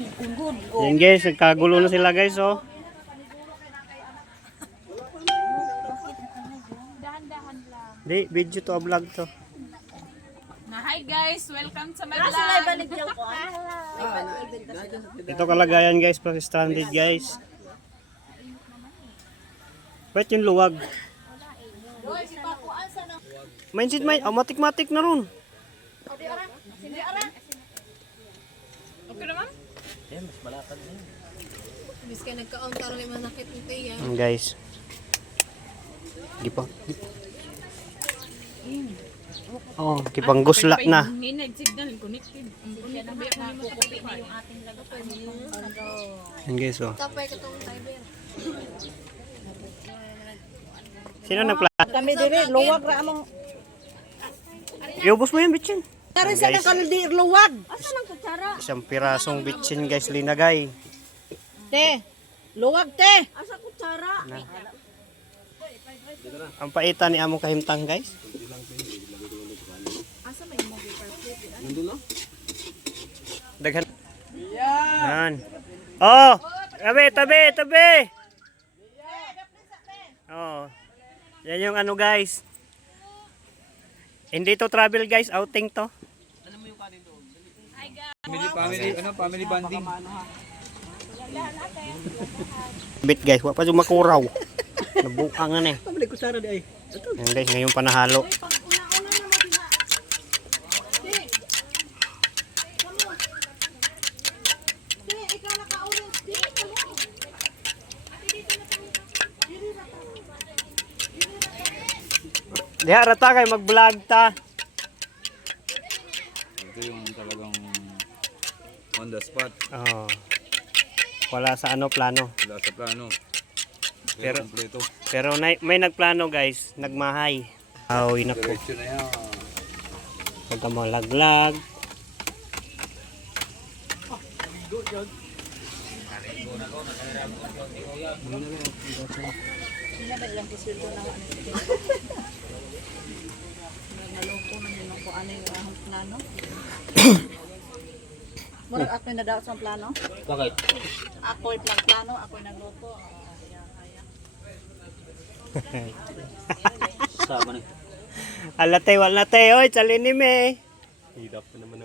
Yan guys, nagkagulo na sila guys oh. Di, video to, vlog to. Na hi guys, welcome sa my vlog. Ito kalagayan guys, pag stranded guys. Ba't yung luwag? Mindset may, oh, matik-matik na ron. Okay naman? Bis ka nagkaon para lima nakit ni Tia. Yan guys. Gipa. Oh, kipanggusla na. Hinay, signal, connected. Ang connected ba yung mo sa Yan guys oh. Tapay ka tong cyber. Sino nagpla? Kami dire luwag ra among Iubos mo yan, bitchin. Yan, sa nang kaldi luwag. Isang pirasong bitchin guys, linagay. Te. Luwag te. Ang paitan ni among kahimtang guys. Daghan. Yan. Oh, tabi, tabi, tabi. Oh. Yan yung ano guys. Hindi to travel guys, outing to. Family, family, ano, family bonding. Bit guys, wa pa yung makuraw. Nabukangan eh. Pabalik ko sara di ay. Yan guys, ngayon panahalo. Diha rata kay mag-vlog ta. Ito yung talagang on the spot. Oh. Wala sa ano plano. Wala sa plano. Pero- Pero, kompleto. Pero na, may nagplano guys, nagmahay. Awi na po. Diretso na yan. Huwag ka malaglag. Naloko man din ko ano yung ahong plano. Murag ako na daw sa plano. Bakit? Ako yung plan plano, ako yung nagluto. Sama na. Alate, wala te, oy, chalini me. Hidap na naman